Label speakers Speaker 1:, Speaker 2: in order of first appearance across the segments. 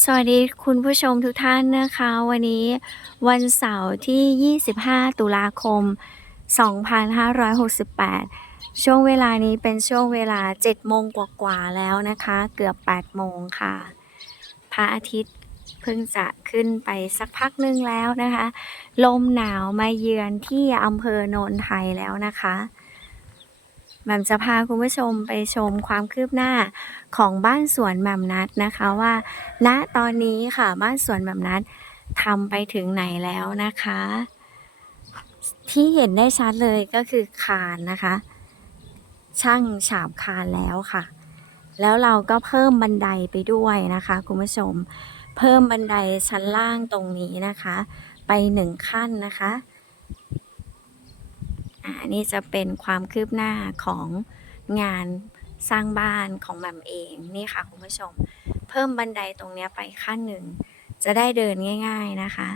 Speaker 1: สวัสดีคุณผู้ชมทุกท่านนะคะ วันนี้วันเสาร์ที่ 25 ตุลาคม 2568 ช่วงเวลานี้เป็นช่วงเวลา 7 โมงกว่าๆแล้วนะคะ เกือบ 8 โมงค่ะ พระอาทิตย์เพิ่งจะขึ้นไปสักพักหนึงแล้วนะคะ ลมหนาวมาเยือนที่อำเภอโนนไทยแล้วนะคะ แหม่มจะพาคุณผู้ชมไปชมความคืบหน้าของบ้านสวนแหม่มนัดนะคะว่า ณตอนนี้ค่ะบ้านสวนแบบนั้นทำไปถึงไหนแล้วนะคะ ที่เห็นได้ชัดเลยก็คือคานนะคะ ช่างฉาบคานแล้วค่ะ แล้วเราก็เพิ่มบันไดไปด้วยนะคะคุณผู้ชม เพิ่มบันไดชั้นล่างตรงนี้นะคะ ไปหนึ่งขั้นนะคะ อ่านี่จะเป็นความคืบหน้าของงานสร้างบ้านของแหม่มเองนี่ค่ะคุณผู้ชม เพิ่มบันไดตรงนี้ไปขั้นหนึ่ง จะได้เดินง่าย ๆนะคะ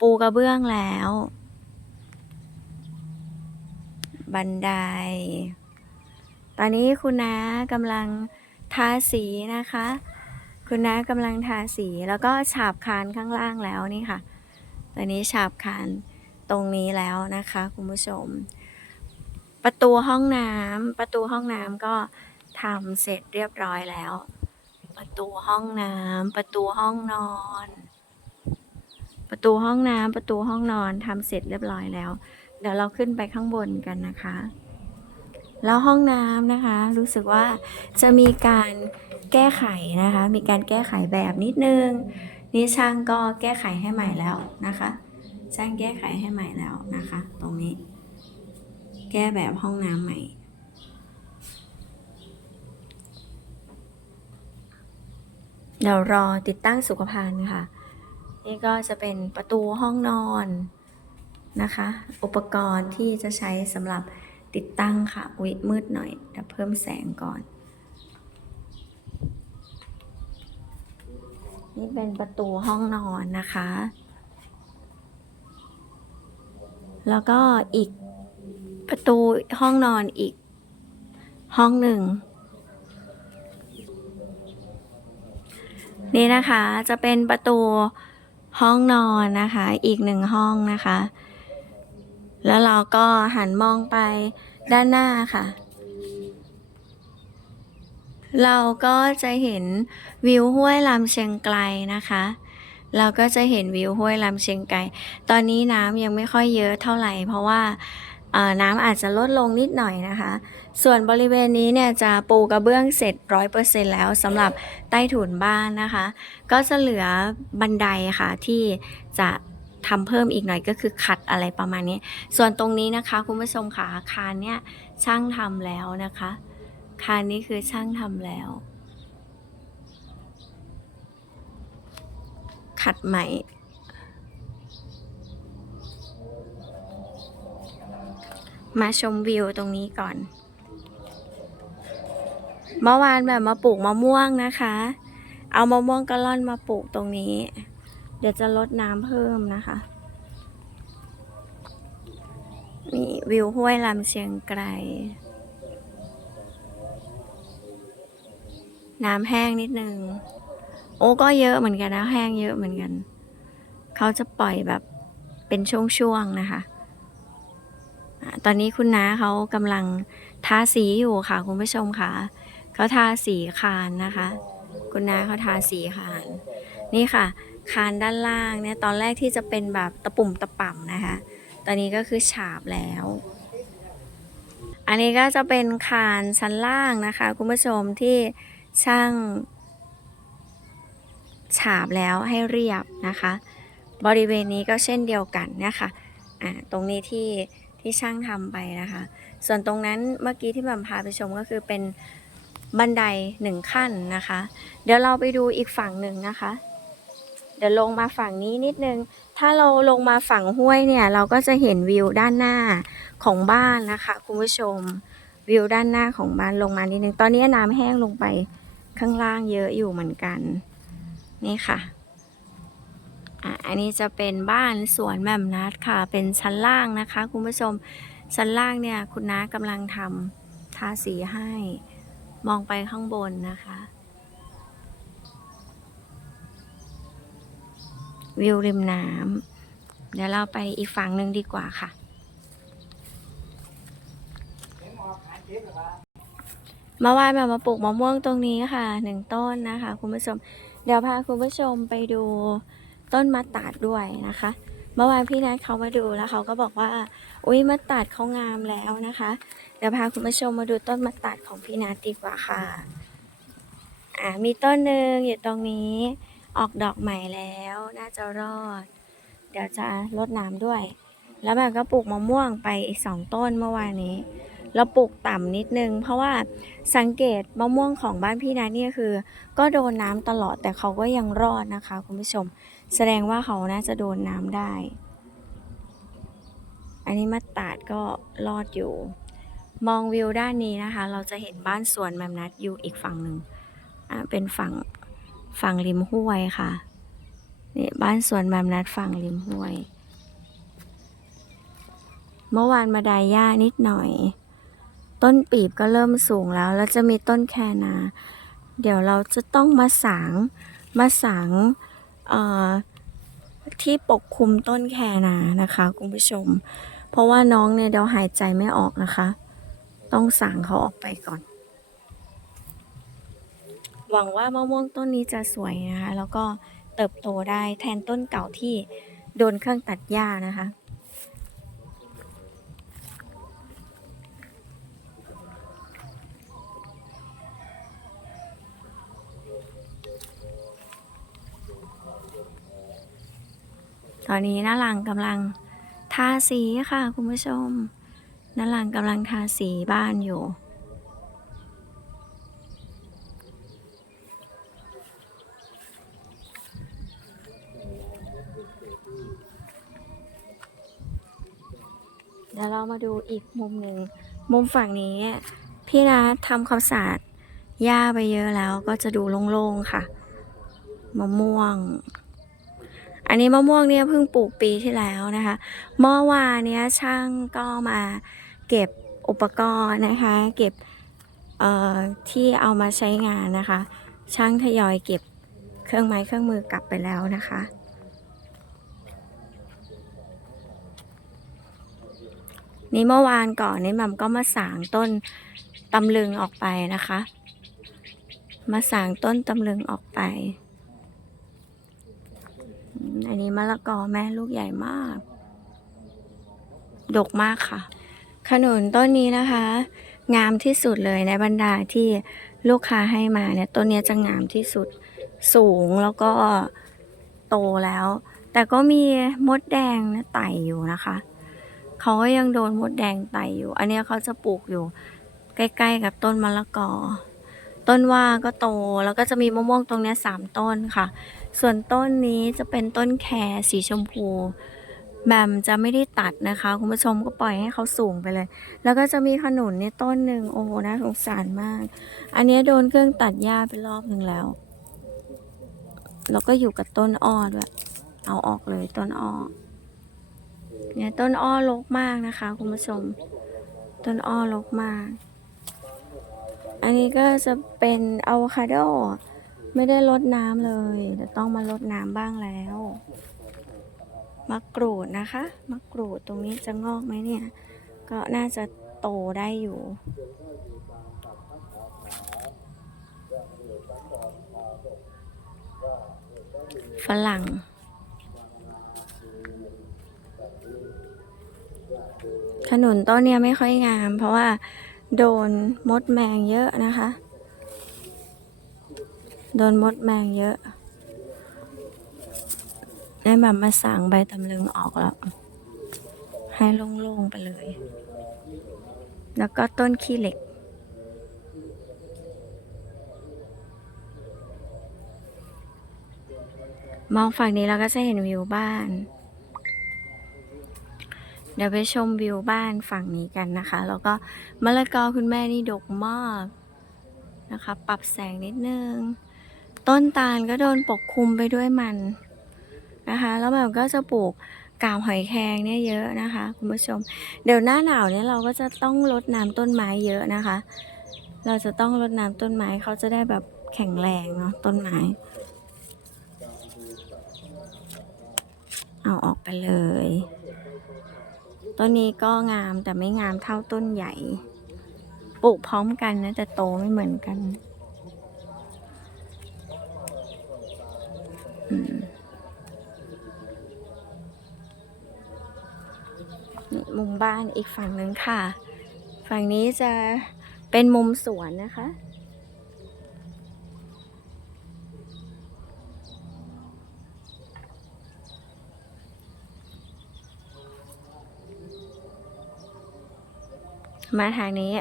Speaker 1: ปูกระเบื้องแล้ว บันได ตอนนี้คุณน้ากำลังทาสีนะคะ คุณน้ากำลังทาสีแล้วก็ฉาบคานข้างล่างแล้วนี่ค่ะ ตอนนี้ฉาบคานตรงนี้แล้วนะคะ คุณผู้ชม ประตูห้องน้ำประตูห้องน้ำก็ทำเสร็จเรียบร้อยแล้ว ประตูห้องน้ำประตูห้องนอน ประตูห้องน้ำประตูห้องนอนทำเสร็จเรียบร้อยแล้ว เดี๋ยวเราขึ้นไปข้างบนกันนะคะ แล้วห้องน้ำนะคะ รู้สึกว่าจะมีการแก้ไขนะคะ มีการแก้ไขแบบนิดนึง นี่ช่างก็แก้ไขให้ใหม่แล้วนะคะ ช่างแก้ไขให้ใหม่แล้วนะคะ ตรงนี้ แก้แบบห้องน้ำใหม่ เดี๋ยวรอติดตั้งสุขภัณฑ์ค่ะ นี่ก็จะเป็นประตูห้องนอนนะคะ อุปกรณ์ที่จะใช้สำหรับติดตั้งค่ะ อุ๊ยมืดหน่อยเดี๋ยวเพิ่มแสงก่อน นี่เป็นประตูห้องนอนนะคะ แล้วก็อีก ประตูห้องนอนอีก ห้องหนึ่ง นี่นะคะจะเป็นประตูห้องนอนนะคะ อีกหนึ่งห้องนะคะ แล้วเราก็หันมองไปด้านหน้าค่ะ เราก็จะเห็นวิวห้วยลำเชียงไกลนะคะเราก็จะเห็นวิวห้วยลำเชียงไกลตอนนี้น้ำยังไม่ค่อยเยอะเท่าไหร่ เพราะว่า น้ำอาจจะลดลงนิดหน่อยนะคะ ส่วนบริเวณนี้เนี่ยจะปูกระเบื้องเสร็จร้อยเปอร์เซ็นแล้วสำหรับใต้ถุนบ้านนะคะ ก็จะเหลือบันไดค่ะที่จะทำเพิ่มอีกหน่อยก็คือขัดอะไรประมาณนี้ ส่วนตรงนี้นะคะคุณผู้ชมค่ะอาคารเนี่ยช่างทำแล้วนะคะอาคารนี้คือช่างทำแล้ว ขัดใหม่ มาชมวิวตรงนี้ก่อน เมื่อวานแบบมาปลูกมะม่วงนะคะ เอามะม่วงกะล่อนมาปลูกตรงนี้ เดี๋ยวจะลดน้ำเพิ่มนะคะนี่วิวห้วยลำเชียงไกลน้ำแห้งนิดนึง โอ้ก็เยอะเหมือนกันนะแห้งเยอะเหมือนกัน เขาจะปล่อยแบบเป็นช่วงๆนะคะ ตอนนี้คุณน้าเขากำลังทาสีอยู่ค่ะ คุณผู้ชมค่ะเขาทาสีคานนะคะ คุณน้าเขาทาสีคาน นี่ค่ะ คานด้านล่างเนี่ยตอนแรกที่จะเป็นแบบตะปุ่มตะป่ำนะคะ ตอนนี้ก็คือฉาบแล้ว อันนี้ก็จะเป็นคานชั้นล่างนะคะ คุณผู้ชมที่ช่าง ฉาบแล้วให้เรียบนะคะ บริเวณนี้ก็เช่นเดียวกันนะคะอ่าตรงนี้ที่ ที่ช่างทำไปนะคะ ส่วนตรงนั้นเมื่อกี้ที่แบบพาไปชมก็คือเป็นบันไดหนึ่งขั้นนะคะ เดี๋ยวเราไปดูอีกฝั่งหนึ่งนะคะ เดี๋ยวลงมาฝั่งนี้นิดนึง ถ้าเราลงมาฝั่งห้วยเนี่ยเราก็จะเห็นวิวด้านหน้าของบ้านนะคะคุณผู้ชมวิวด้านหน้าของบ้านลงมานิดนึง ตอนนี้น้ำแห้งลงไปข้างล่างเยอะอยู่เหมือนกัน นี่ค่ะ อันนี้จะเป็นบ้านสวนแม่มนัดค่ะ เป็นชั้นล่างนะคะ คุณผู้ชม ชั้นล่างเนี่ย คุณน้ากำลังทำทาสีให้ มองไปข้างบนนะคะ วิวริมน้ำเดี๋ยวเราไปอีกฝั่งหนึ่งดีกว่าค่ะ เมื่อวานแบบมาปลูกมะม่วงตรงนี้ค่ะหนึ่งต้นนะคะ คุณผู้ชม เดี๋ยวพาคุณผู้ชมไปดู ต้นมะตาดด้วยนะคะ เมื่อวานพี่นัทเขามาดูแล้วเขาก็บอกว่า อุ้ยมะตาดเขางามแล้วนะคะ เดี๋ยวพาคุณผู้ชมมาดูต้นมะตาดของพี่นัทดีกว่าค่ะ อ่ามีต้นหนึ่งอยู่ตรงนี้ ออกดอกใหม่แล้วน่าจะรอด เดี๋ยวจะรดน้ำด้วย แล้วแบบก็ปลูกมะม่วงไปอีกสองต้นเมื่อวานนี้เราปลูกต่ำนิดนึง เพราะว่าสังเกตมะม่วงของบ้านพี่นัทเนี่ยคือ ก็โดนน้ำตลอดแต่เขาก็ยังรอดนะคะ คุณผู้ชม แสดงว่าเขาน่าจะโดนน้ำได้ อันนี้มะตาดก็รอดอยู่ มองวิวด้านนี้นะคะ เราจะเห็นบ้านสวนแมมนัดอยู่อีกฝั่งหนึ่งอ่าเป็นฝั่งฝั่งริมห้วยค่ะนี่บ้านสวนแมมนัดฝั่งริมห้วย เมื่อวานมาดายหญ้านิดหน่อย ต้นปีบก็เริ่มสูงแล้ว แล้วจะมีต้นแคนา เดี๋ยวเราจะต้องมาสางมาสาง ที่ปกคลุมต้นแคนานะคะคุณผู้ชม เพราะว่าน้องเนี่ยเดี๋ยวหายใจไม่ออกนะคะ ต้องสั่งเขาออกไปก่อน หวังว่ามะม่วงต้นนี้จะสวยนะคะ แล้วก็เติบโตได้แทนต้นเก่าที่โดนเครื่องตัดหญ้านะคะ ตอนนี้น้าหลังกำลังทาสีค่ะคุณผู้ชมน้าหลังกำลังทาสีบ้านอยู่ เดี๋ยวเรามาดูอีกมุมหนึ่ง มุมฝั่งนี้ พี่นะทำความสะอาดหญ้าไปเยอะแล้วก็จะดูโล่งๆค่ะมะม่วง อันนี้มะม่วงเนี่ยเพิ่งปลูกปีที่แล้วนะคะเมื่อวานเนี้ยช่างก็มาเก็บอุปกรณ์นะคะ เก็บเอ่อที่เอามาใช้งานนะคะ ช่างทยอยเก็บเครื่องไม้เครื่องมือกลับไปแล้วนะคะ นี่เมื่อวานก่อนนี่มัมก็มาสางต้นตำลึงออกไปนะคะ มาสางต้นตำลึงออกไป นี้มะละกอแม่ลูกใหญ่มาก ดกมากค่ะ ขนุนต้นนี้นะคะ งามที่สุดเลยในบรรดาที่ลูกค้าให้มาเนี่ยต้นนี้จะงามที่สุดสูงแล้วก็โตแล้ว แต่ก็มีมดแดงนะไต่อยู่นะคะเขาก็ยังโดนมดแดงไต่อยู่ อันนี้เขาจะปลูกอยู่ ใกล้ ๆ กับต้นมะละกอ ต้นว่าก็โตแล้วก็จะมีมะม่วงตรงนี้สามต้นค่ะ ส่วนต้นนี้จะเป็นต้นแครสีชมพูแมมจะไม่ได้ตัดนะคะ คุณผู้ชมก็ปล่อยให้เขาสูงไปเลย แล้วก็จะมีขนุนเนี่ยต้นหนึ่งโอ้โหน่าสงสารมาก อันนี้โดนเครื่องตัดหญ้าไปรอบหนึ่งแล้ว แล้วก็อยู่กับต้นอ้อด้วย เอาออกเลยต้นอ้อเนี่ยต้นอ้อรกมากนะคะ คุณผู้ชม ต้นอ้อรกมาก อันนี้ก็จะเป็นอะโวคาโด ไม่ได้ลดน้ำเลยแต่ต้องมาลดน้ำบ้างแล้วมะกรูดนะคะมะกรูดตรงนี้จะงอกไหมเนี่ย ก็น่าจะโตได้อยู่ ฝรั่ง ขนุนต้นเนี้ยไม่ค่อยงาม เพราะว่าโดนมดแมงเยอะนะคะ โดนมดแมงเยอะ ได้แบบมาสางใบตำลึงออกแล้ว ให้โล่งๆไปเลย แล้วก็ต้นขี้เหล็ก มองฝั่งนี้เราก็จะเห็นวิวบ้าน เดี๋ยวไปชมวิวบ้านฝั่งนี้กันนะคะ แล้วก็มะละกอคุณแม่นี่ดกมากนะคะ ปรับแสงนิดนึง ต้นตาลก็โดนปกคลุมไปด้วยมันนะคะ แล้วแบบก็จะปลูกกาบหอยแครงเนี่ยเยอะนะคะคุณผู้ชม เดี๋ยวหน้าหนาวเนี่ยเราก็จะต้องรดน้ำต้นไม้เยอะนะคะ เราจะต้องรดน้ำต้นไม้เขาจะได้แบบแข็งแรงเนาะต้นไม้ เอาออกไปเลย ต้นนี้ก็งามแต่ไม่งามเท่าต้นใหญ่ ปลูกพร้อมกันนะแต่โตไม่เหมือนกันอืมนี่ มุมบ้านอีกฝั่งหนึ่งค่ะ ฝั่งนี้จะเป็นมุมสวนนะคะ มาทางนี้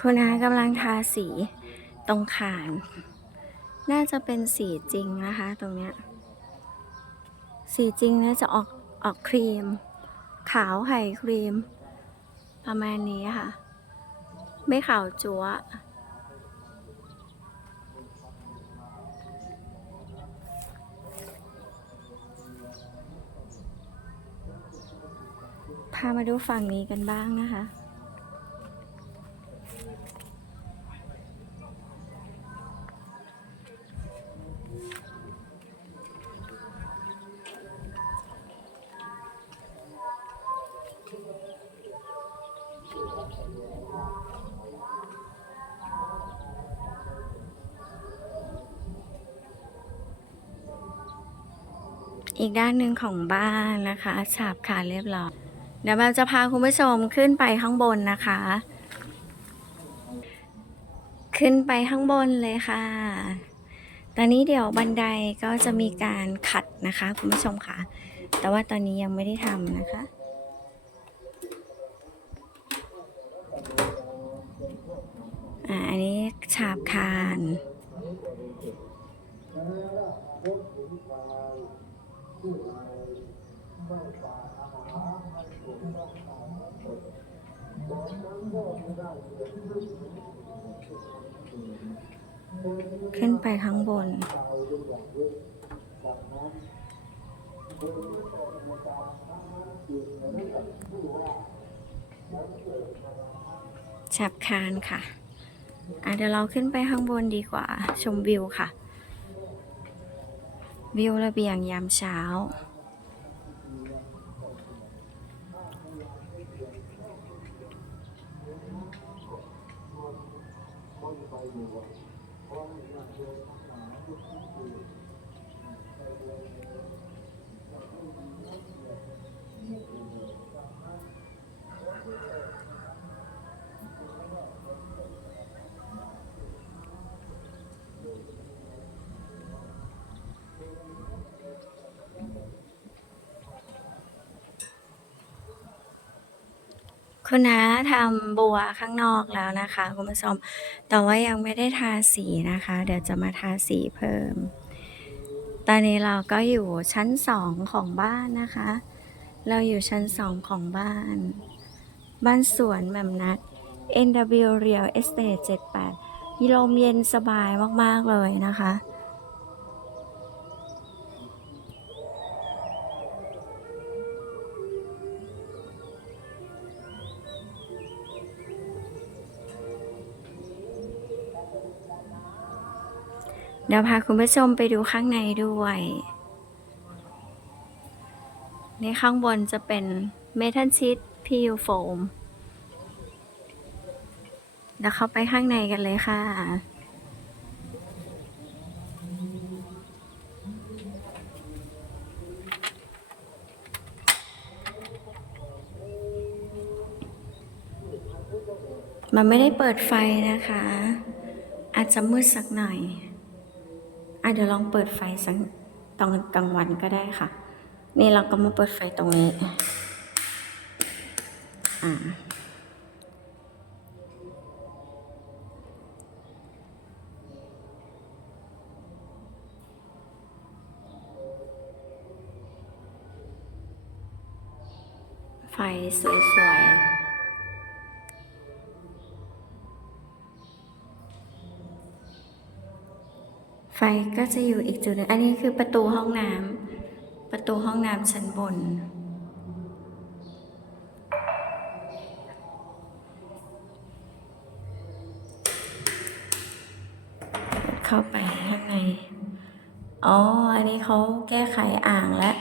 Speaker 1: คุณอางทาสีตรงขาน น่าจะเป็นสีจริงนะคะ ตรงเนี้ย สีจริงน่าจะออกออกครีม ขาวไข่ครีม ประมาณนี้ค่ะ ไม่ขาวจัวพามาดูฝั่งนี้กันบ้างนะคะ อีกด้านหนึ่งของบ้านนะคะฉาบขาเรียบร้อยเดี๋ยวเราจะพาคุณผู้ชมขึ้นไปข้างบนนะคะ ขึ้นไปข้างบนเลยค่ะ ตอนนี้เดี๋ยวบันไดก็จะมีการขัดนะคะคุณผู้ชมค่ะ แต่ว่าตอนนี้ยังไม่ได้ทำนะคะอ่าอันนี้ฉาบคาน ขึ้นไปข้างบน ฉับคานค่ะ อะเดี๋ยวเราขึ้นไปข้างบนดีกว่าชมวิวค่ะ วิวระเบียงยามเช้า คุณน้าทำบัวข้างนอกแล้วนะคะคุณผู้ชมแต่ว่ายังไม่ได้ทาสีนะคะ เดี๋ยวจะมาทาสีเพิ่ม ตอนนี้เราก็อยู่ชั้นสองของบ้านนะคะ เราอยู่ชั้นสองของบ้าน บ้านสวนแหม่มนัด NW Real Estate 78ลมเย็นสบายมาก ๆ เลยนะคะ เดี๋ยวพาคุณผู้ชมไปดูข้างในด้วยในข้างบนจะเป็นเมทัลชีตพิวโฟมเดี๋ยวเข้าไปข้างในกันเลยค่ะ มันไม่ได้เปิดไฟนะคะ อาจจะมืดสักหน่อย อะเดี๋ยวลองเปิดไฟสักตอนกลางวันก็ได้ค่ะ นี่เราก็มาเปิดไฟตรงนี้ อ่าไฟสวยๆ ไฟก็จะอยู่อีกจุดหนึงอันนี้คือประตูห้องน้ำประตูห้องน้ำชั้นบน เข้าไปข้างใน อ๋อ อันนี้เขาแก้ไขอ่างแล้ว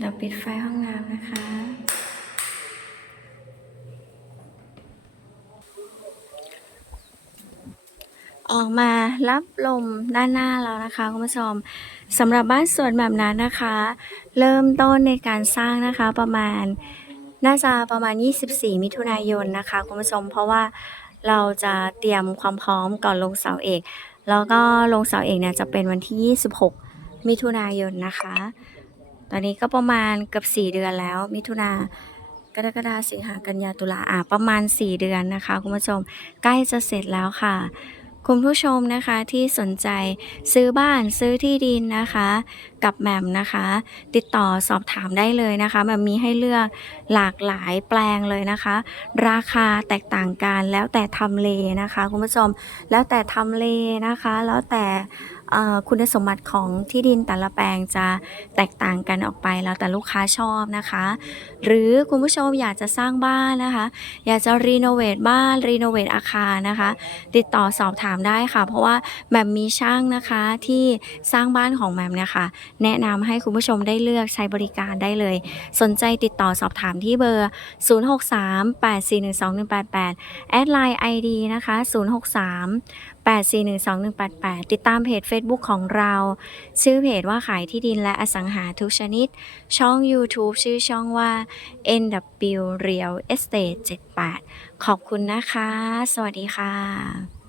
Speaker 1: เราปิดไฟห้องน้ำนะคะ ออกมารับลมด้านหน้าแล้วนะคะคุณผู้ชมสำหรับบ้านสวนแบบนั้นนะคะ เริ่มต้นในการสร้างนะคะประมาณน่าจะประมาณ 24 มิถุนายนนะคะคุณผู้ชมเพราะว่าเราจะเตรียมความพร้อมก่อนลงเสาเอก แล้วก็ลงเสาเอกเนี่ยจะเป็นวันที่ 26 มิถุนายนนะคะ อนนี้ก็ประมาณเกือบ4เดือนแล้ว มิถุนากรกฎาสิงหากันยาตุลาอะประมาณ 4 เดือนนะคะคุณผู้ชมใกล้จะเสร็จแล้วค่ะ คุณผู้ชมนะคะที่สนใจซื้อบ้านซื้อที่ดินนะคะ กับแหม่มนะคะ ติดต่อสอบถามได้เลยนะคะแหม่มมีให้เลือกหลากหลายแปลงเลยนะคะ ราคาแตกต่างกันแล้วแต่ทำเลนะคะ คุณผู้ชมแล้วแต่ทำเลนะคะ แล้วแต่ คุณสมบัติของที่ดินแต่ละแปลงจะแตกต่างกันออกไปแล้วแต่ลูกค้าชอบนะคะ หรือคุณผู้ชมอยากจะสร้างบ้านนะคะ อยากจะรีโนเวทบ้านรีโนเวทอาคารนะคะ ติดต่อสอบถามได้ค่ะ เพราะว่าแหม่มมีช่างนะคะที่สร้างบ้านของแหม่มนี่ยค่ะแนะนำให้คุณผู้ชมได้เลือกใช้บริการได้เลย สนใจติดต่อสอบถามที่เบอร์ 0638412188 แอดไลน์ ID นะคะ 063 8412188 ติดตามเพจ Facebook ของเรา ชื่อเพจว่าขายที่ดินและอสังหาทุกชนิด ช่อง YouTube ชื่อช่องว่า NW Real Estate 78 ขอบคุณนะคะ สวัสดีค่ะ